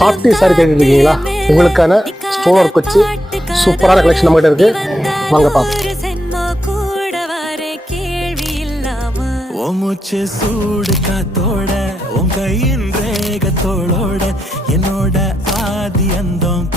Softy sorry கேட்டுட்டு இருக்கீங்களா? உங்களுக்கான ஸ்டோன் ஒர்க் வச்சு சூப்பரான கலெக்ஷன் நம்மகிட்ட இருக்கு. வாங்க பார்ப்போம். சூடு காத்தோட உன் கையின் ரேகத்தோளோட என்னோட ஆதி அந்தம்